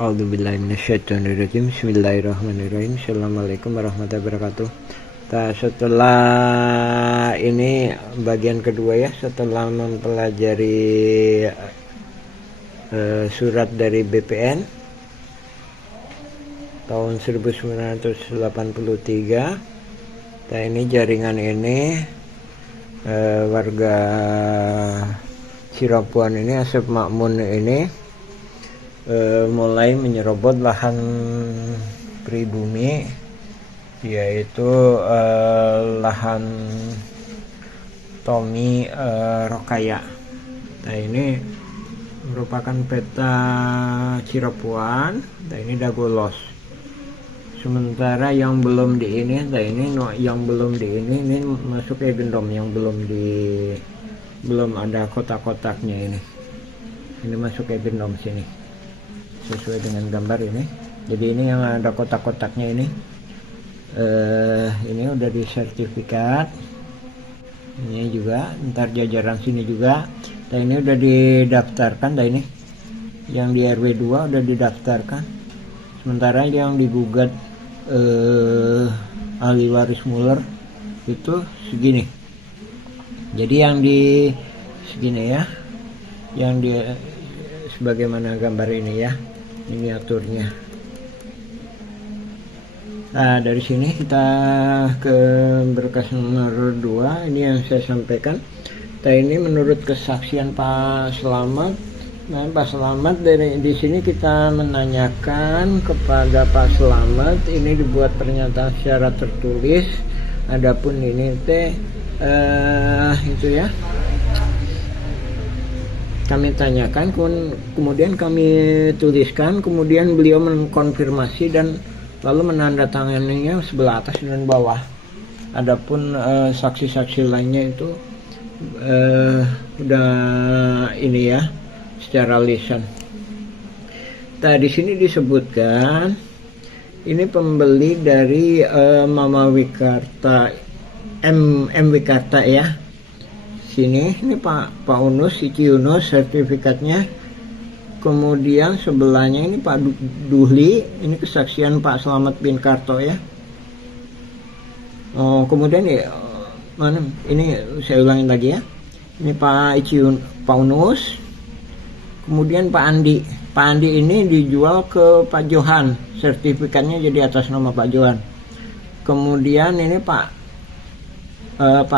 A'udzubillahiminasyaitonirrajim. Bismillahirrahmanirrahim. Assalamualaikum warahmatullahi wabarakatuh. Nah, setelah ini bagian kedua ya, setelah mempelajari surat dari BPN tahun 1983. Nah, ini jaringan ini warga Cirebon ini, Asep Makmun ini mulai menyerobot lahan pribumi, yaitu lahan Tommy Rokaya. Nah, ini merupakan peta Cirebon. Nah, ini Dagolos. Sementara yang belum di ini, nah ini yang belum di ini masuk ke Gendom, yang belum ada kotak-kotaknya ini. Ini masuk ke Gendom sini. Sesuai dengan gambar ini. Jadi ini yang ada kotak-kotaknya ini udah disertifikat. Ini juga ntar jajaran sini juga. Nah, ini udah didaftarkan. Nah, ini yang di RW 2 udah didaftarkan. Sementara yang digugat ahli waris Muller itu segini. Jadi yang di segini ya, yang di sebagaimana gambar ini ya, miniaturnya. Nah, dari sini kita ke berkas nomor 2. Ini yang saya sampaikan. Nah, ini menurut kesaksian Pak Slamet. Nah, Pak Slamet, dari di sini kita menanyakan kepada Pak Slamet. Ini dibuat pernyataan secara tertulis. Adapun ini itu ya, kami tanyakan, kemudian kami tuliskan, kemudian beliau mengkonfirmasi dan lalu menandatanganinya sebelah atas dan bawah. Adapun saksi-saksi lainnya itu udah ini ya, secara lisan. Nah, di sini disebutkan ini pembeli dari Mama Wikarta, M Wikarta ya. Sini ini Pak Unus, Siti Yunus sertifikatnya. Kemudian sebelahnya ini Pak Duhli, ini kesaksian Pak Slamet bin Karto ya. Oh, kemudian ya mana ini saya ulangin lagi ya. Ini Pak Unus. Kemudian Pak Andi. Pak Andi ini dijual ke Pak Johan, sertifikatnya jadi atas nama Pak Johan. Kemudian ini Pak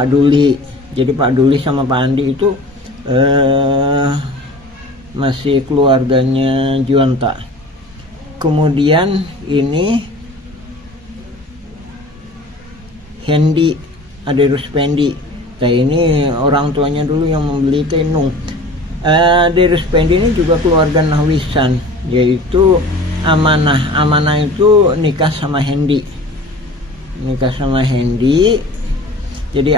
Duli. Jadi Pak Duli sama Pak Andi itu masih keluarganya Juanta. Kemudian ini Hendi Aderus Pendi. Nah, ini orang tuanya dulu yang membeli Tenung. Aderus Pendi ini juga keluarga Nahwisan, yaitu Amanah. Amanah itu nikah sama Hendi. Jadi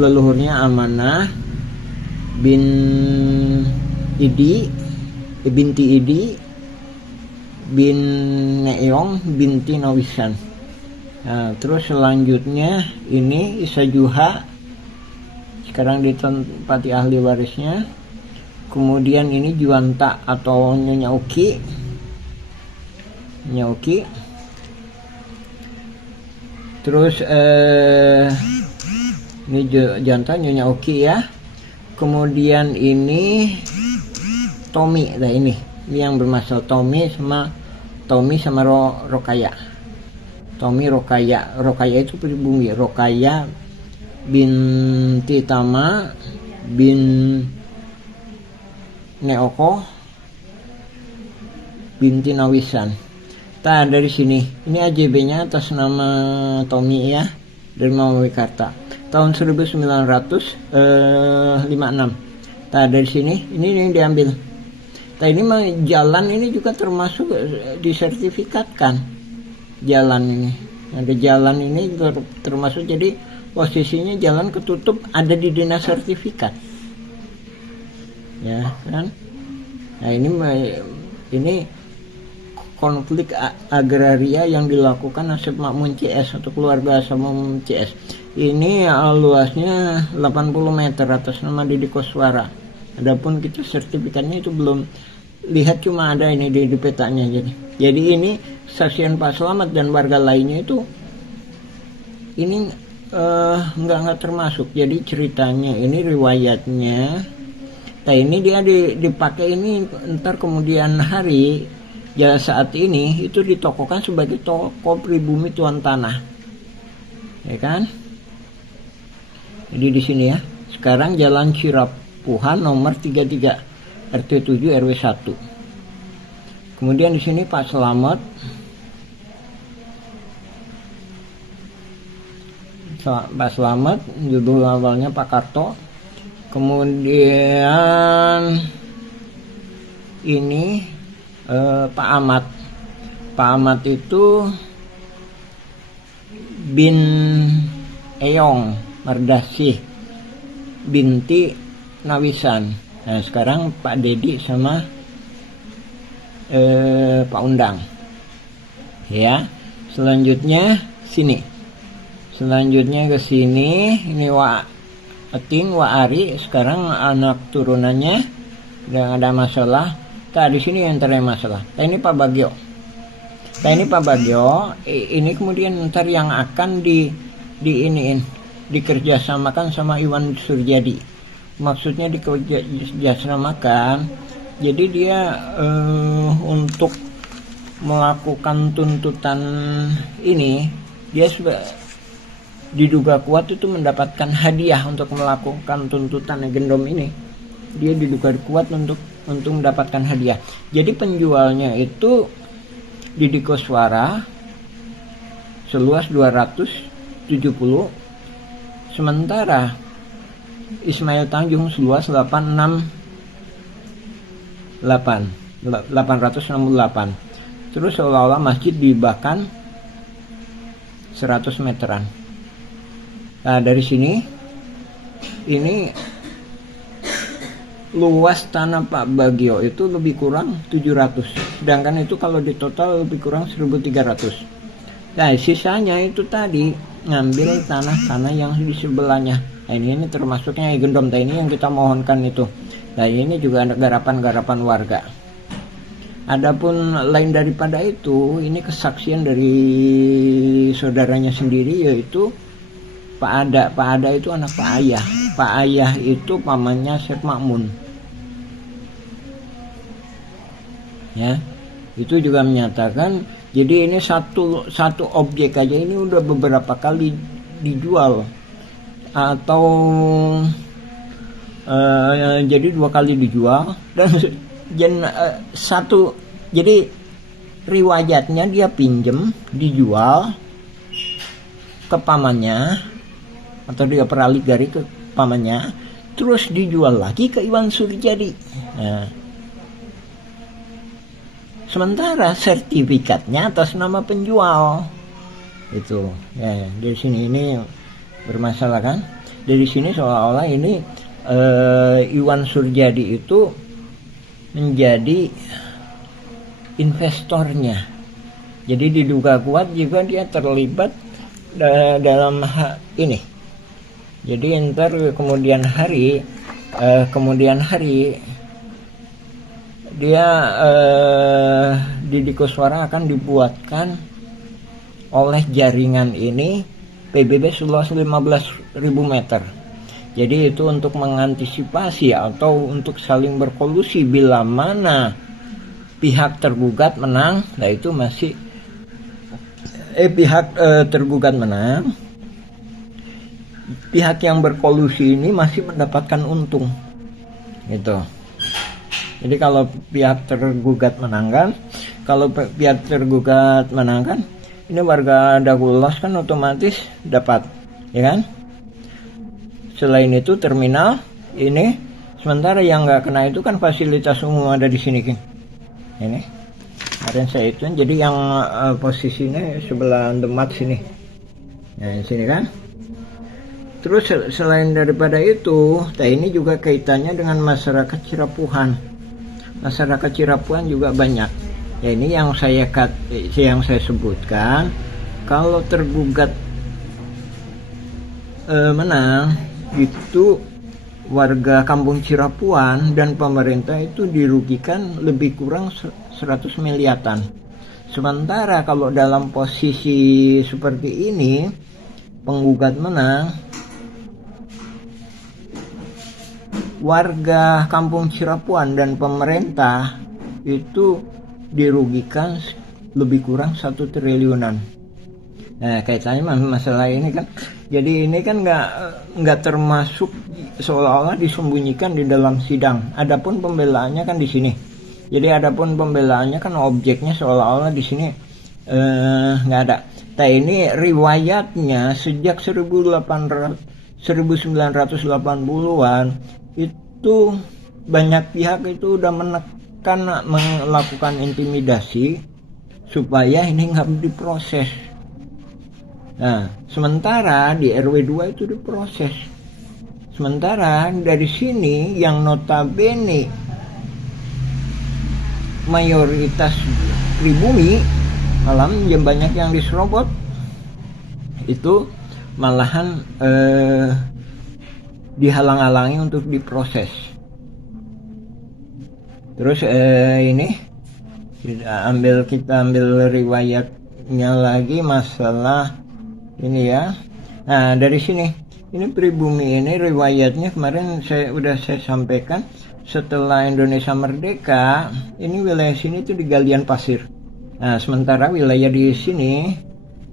leluhurnya Amanah binti Idi bin Neong binti Nawisan. Nah, terus selanjutnya ini Isa Juha, sekarang ditempati ahli warisnya. Kemudian ini Juanta atau Nyonya Uki. Terus ini jantan Nyonya Uki ya. Kemudian ini Tommy. Nah, ini yang bermasalah Tommy sama Rokaya. Tommy Rokaya. Rokaya itu pribumi. Rokaya binti Tama bin Neoko binti Nawisan. Nah, dari sini ini AJB-nya atas nama Tommy ya, dari Mama Wikarta tahun 1956. Nah, dari sini ini yang diambil. Nah, ini jalan ini juga termasuk disertifikatkan. Jalan ini, ada jalan ini termasuk, jadi posisinya jalan ketutup ada di dinas sertifikat ya kan. Nah, ini konflik agraria yang dilakukan Asep Makmun CS atau keluarga Asep Makmun CS. Ini luasnya 80 meter atas nama Didi Koswara. Adapun kita sertifikatnya itu belum lihat cuma ada ini di petanya. Jadi ini saksian Pak Slamet dan warga lainnya itu ini nggak termasuk. Jadi ceritanya ini, riwayatnya, nah ini dia dipakai ini ntar kemudian hari, ya saat ini itu ditokokan sebagai toko pribumi tuan tanah, ya kan? Jadi di sini ya. Sekarang Jalan Cirapuhan nomor 33 RT 7 RW 1. Kemudian di sini Pak Slamet. Pak Slamet, judul awalnya Pak Karto. Kemudian ini Pak Ahmad. Pak Ahmad itu bin Eyong Mardasih binti Nawisan. Nah sekarang Pak Dedi sama Pak Undang. Ya, selanjutnya sini. Selanjutnya ke sini, ini Wak Eting, Wak Ari, sekarang anak turunannya udah ada masalah. Nah di sini yang terjadi masalah. Nah ini Pak Bagio. Nah ini Pak Bagio, ini kemudian ntar yang akan dikerjasamakan sama Iwan Surjadi. Maksudnya dikerjasamakan, jadi dia untuk melakukan tuntutan ini, dia sudah diduga kuat itu mendapatkan hadiah untuk melakukan tuntutan gendom ini. Dia diduga kuat untuk mendapatkan hadiah. Jadi penjualnya itu Didi Koswara seluas 270, sementara Ismail Tanjung seluas 868. Terus seolah-olah masjid dibahkan 100 meteran. Nah dari sini, ini luas tanah Pak Bagio itu lebih kurang 700, sedangkan itu kalau di total lebih kurang 1300. Nah sisanya itu tadi ngambil tanah-tanah yang di sebelahnya. Nah ini termasuknya gendom. Nah ini yang kita mohonkan itu. Nah ini juga ada garapan-garapan warga. Adapun lain daripada itu, ini kesaksian dari saudaranya sendiri, yaitu Pak Ada itu anak Pak Ayah. Pak Ayah itu pamannya Syekh Makmun. Ya, itu juga menyatakan. Jadi ini satu objek aja ini udah beberapa kali dijual, atau jadi 2 kali dijual dan jadi riwayatnya dia pinjem, dijual ke pamannya, atau dia peraligari ke pamannya, terus dijual lagi ke Iwan Surjadi. Nah, sementara sertifikatnya atas nama penjual itu. Ya, dari sini ini bermasalah kan? Dari sini seolah-olah ini Iwan Surjadi itu menjadi investornya. Jadi diduga kuat juga dia terlibat dalam ini. Jadi ntar kemudian hari dia Didi Koswara akan dibuatkan oleh jaringan ini PBB seluas 15.000 meter. Jadi itu untuk mengantisipasi atau untuk saling berkolusi bila mana pihak tergugat menang. Nah itu masih pihak tergugat menang, pihak yang berkolusi ini masih mendapatkan untung gitu. Jadi kalau pihak tergugat menangkan, ini warga Dagulos kan otomatis dapat, ya kan? Selain itu terminal ini, sementara yang nggak kena itu kan fasilitas umum ada di sini kan. Ini kemarin saya itu, jadi yang posisinya sebelah Demat sini. Nah di sini kan. Terus selain daripada itu, ini juga kaitannya dengan masyarakat Cirapuhan. Masyarakat Cirapuhan juga banyak. Ya ini yang saya sebutkan. Kalau tergugat menang itu warga Kampung Cirapuan dan pemerintah itu dirugikan lebih kurang 100 miliaran. Sementara kalau dalam posisi seperti ini, penggugat menang, warga Kampung Cirapuan dan pemerintah itu dirugikan lebih kurang 1 triliunan. Nah, kaitannya masalah ini kan, jadi ini kan nggak termasuk seolah-olah disembunyikan di dalam sidang. Adapun pembelaannya kan di sini. Jadi adapun pembelaannya kan objeknya seolah-olah di sini nggak ada. Nah, ini riwayatnya sejak 1980-an itu banyak pihak itu udah menekan melakukan intimidasi supaya ini nggak diproses. Nah, sementara di RW 2 itu diproses. Sementara dari sini yang notabene mayoritas pribumi, malam yang banyak yang diserobot, itu malahan dihalang-halangi untuk diproses. Terus ini kita ambil riwayatnya lagi masalah ini ya. Nah, dari sini ini pribumi ini riwayatnya kemarin saya sampaikan, setelah Indonesia merdeka ini wilayah sini itu di galian pasir. Nah, sementara wilayah di sini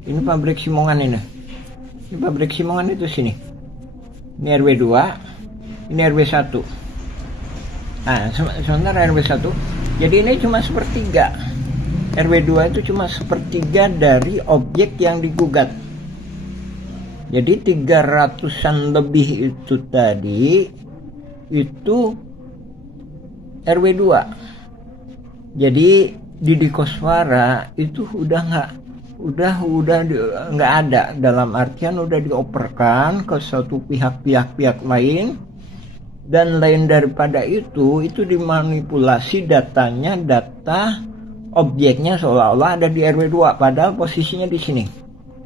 ini pabrik Simongan ini pabrik Simongan itu sini. Ini RW 2, ini RW 1. Nah, sementara RW 1, jadi ini cuma sepertiga. RW 2 itu cuma sepertiga dari objek yang digugat. Jadi 300-an lebih itu tadi itu RW 2. Jadi di Koswara itu udah nggak ada, dalam artian udah dioperkan ke satu pihak lain, dan lain daripada itu dimanipulasi data objeknya seolah-olah ada di RW 2 padahal posisinya di sini.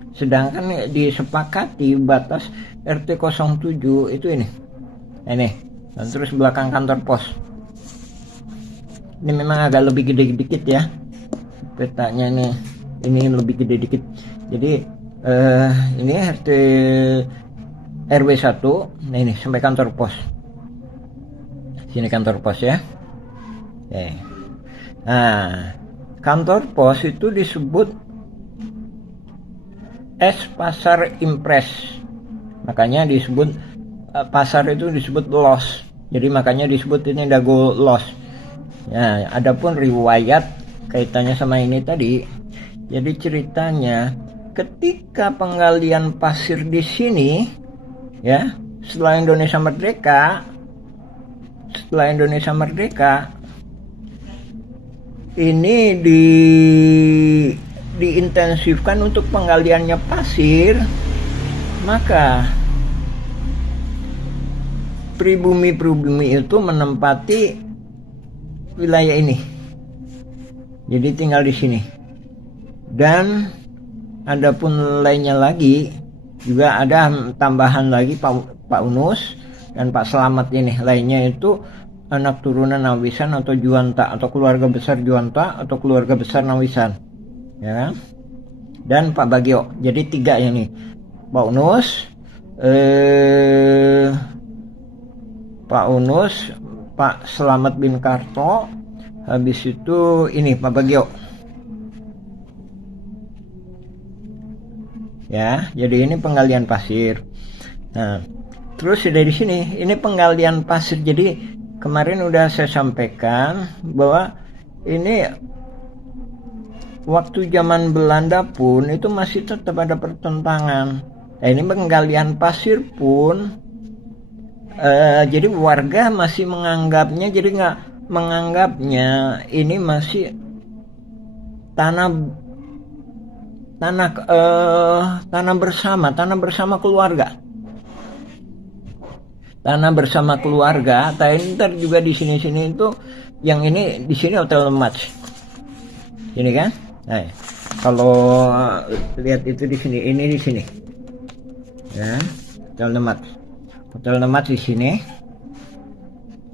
Sedangkan disepakati batas RT 07 itu ini. Dan terus belakang kantor pos. Ini memang agak lebih gede dikit ya. Petanya ini lebih gede dikit. Jadi ini RT RW 1. Nah, ini sampai kantor pos. Sini kantor pos ya. Nah, kantor pos itu disebut Pasar Impres. Makanya disebut pasar itu disebut los. Jadi makanya disebut ini Dago Los. Ya, adapun riwayat kaitannya sama ini tadi. Jadi ceritanya ketika penggalian pasir di sini ya, setelah Indonesia merdeka ini diintensifkan untuk penggaliannya pasir, maka pribumi itu menempati wilayah ini. Jadi tinggal di sini. Dan adapun lainnya lagi juga ada tambahan lagi Pak Unus dan Pak Selamat ini. Lainnya itu anak turunan Nawisan atau Juanta, atau keluarga besar Juanta atau keluarga besar Nawisan. Ya, dan Pak Bagio. Jadi 3 yang nih, Pak Unus, Pak Selamat bin Karto, habis itu ini Pak Bagio. Ya, jadi ini penggalian pasir. Nah, terus dari sini ini penggalian pasir. Jadi kemarin udah saya sampaikan bahwa ini waktu zaman Belanda pun itu masih tetap ada pertentangan. Nah, ini penggalian pasir pun jadi warga masih menganggapnya, jadi nggak menganggapnya ini masih tanah bersama keluarga. Tanah bersama keluarga. Ntar juga di sini itu yang ini di sini Hotel Lemat. Ini kan? Nah, kalau lihat itu di sini, ini di sini. Ya, Hotel Lemat di sini.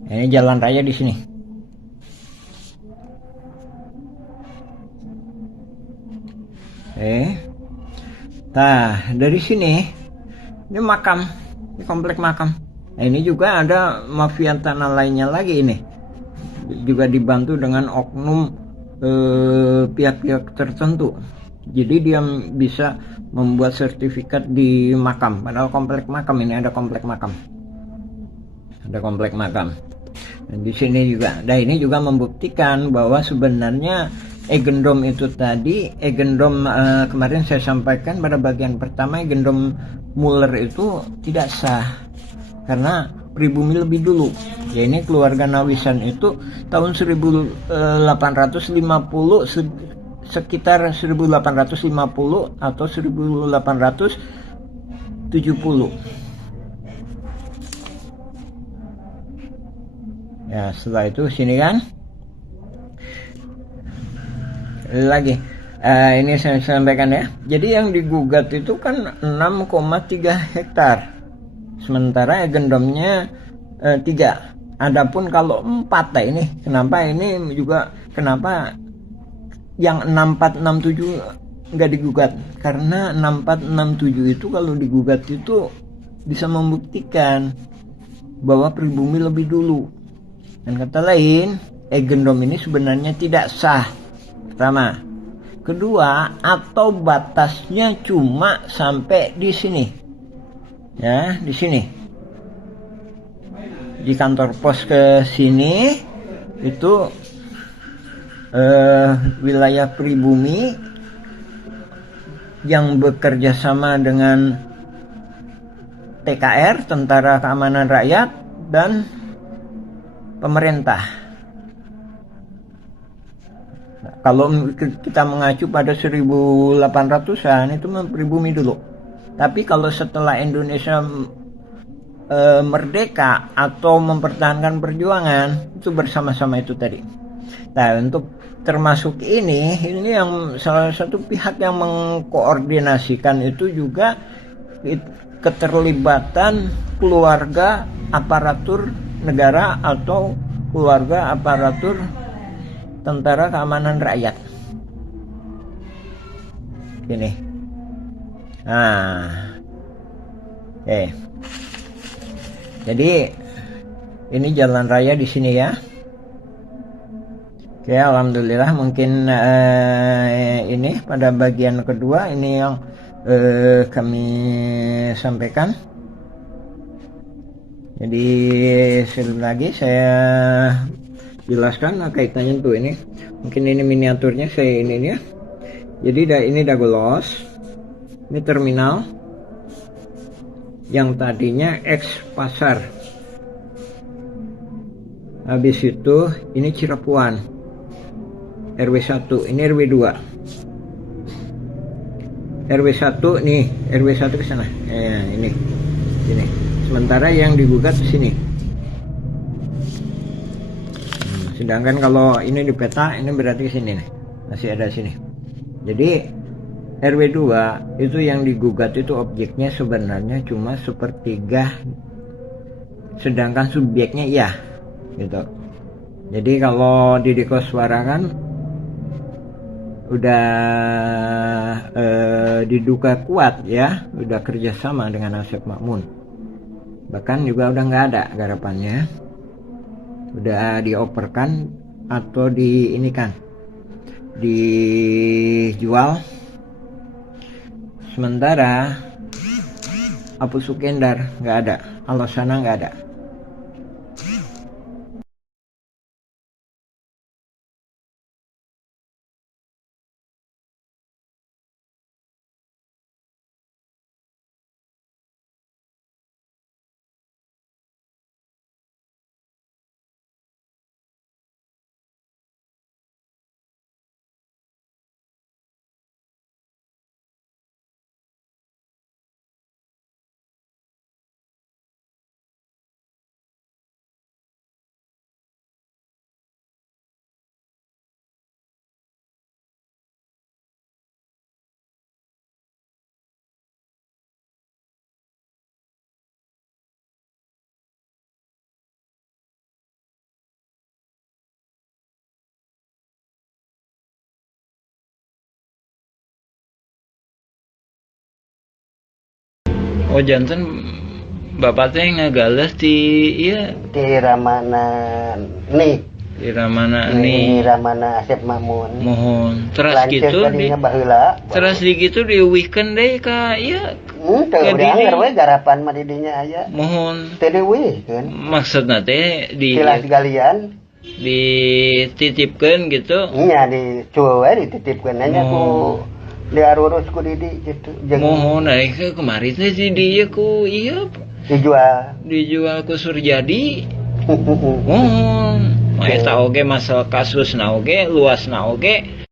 Ini jalan raya di sini. Nah, dari sini ini makam, ini komplek makam. Nah, ini juga ada mafia tanah lainnya lagi ini. Juga dibantu dengan oknum pihak-pihak tertentu. Jadi dia bisa membuat sertifikat di makam. Padahal komplek makam ini ada komplek makam. Ada komplek makam. Dan di sini juga. Dan ini juga membuktikan bahwa sebenarnya Egendom itu tadi, Egendom kemarin saya sampaikan pada bagian pertama, Egendom Muller itu tidak sah karena pribumi lebih dulu. Ya, ini keluarga Nawisan itu tahun 1850, sekitar 1850 atau 1870. Ya, setelah itu sini kan lagi ini saya sampaikan ya. Jadi yang digugat itu kan 6,3 hektar. Sementara Egendomnya 3. Adapun kalau 4 ini kenapa ini juga kenapa yang 6467 nggak digugat? Karena 6467 itu kalau digugat itu bisa membuktikan bahwa pribumi lebih dulu. Dan kata lain, Egendom ini sebenarnya tidak sah. Pertama. Kedua, atau batasnya cuma sampai di sini. Ya, di sini. Di kantor pos ke sini itu wilayah pribumi yang bekerja sama dengan TKR, Tentara Keamanan Rakyat, dan pemerintah. Kalau kita mengacu pada 1800-an itu pribumi dulu. Tapi kalau setelah Indonesia merdeka atau mempertahankan perjuangan itu bersama-sama itu tadi. Nah, untuk termasuk ini yang salah satu pihak yang mengkoordinasikan itu juga keterlibatan keluarga aparatur negara atau keluarga aparatur Tentara Keamanan Rakyat. Ini. Nah. Jadi ini jalan raya di sini ya. Oke, alhamdulillah mungkin ini pada bagian kedua ini yang kami sampaikan. Jadi sebelum lagi saya jelaskan kaitannya tuh ini. Mungkin ini miniaturnya saya ini ya. Jadi ini Dagolos. Ini terminal yang tadinya ex pasar. Habis itu ini Cirepuan. RW 1, ini RW 2. RW 1 nih, RW 1 ke sana. Ini. Sini. Sementara yang digugat di sini. Sedangkan kalau ini di peta, ini berarti ke sini nih. Masih ada sini. Jadi RW 2 itu yang digugat itu objeknya sebenarnya cuma sepertiga, sedangkan subjeknya iya gitu. Jadi kalau di Koswara kan udah diduga kuat ya, udah kerjasama dengan Asep Makmun, bahkan juga udah nggak ada garapannya, udah dioperkan atau diinikan, dijual. Sementara Apu Sukendar nggak ada, Alosana nggak ada. Oh janten bapak teh ngagales di iya di Ramana nih di Ramana di nih Ramana Asep Mamun mohon teras lanceuk gitu di kadinya baheula teras di gitu diuwihkeun deui ka iya teu ke urang didi. we garapan mah di dinya aya Mohon teu diuwihkeun maksudna teh di tilas galian dititipkeun gitu. nya di cueu we dititipkeun nya ku diarurus ku didi gitu Mohon kemarin teh di dieu ku iya dijual ku Surjadi. Mohon eta oge masalah kasusna oge luasna oge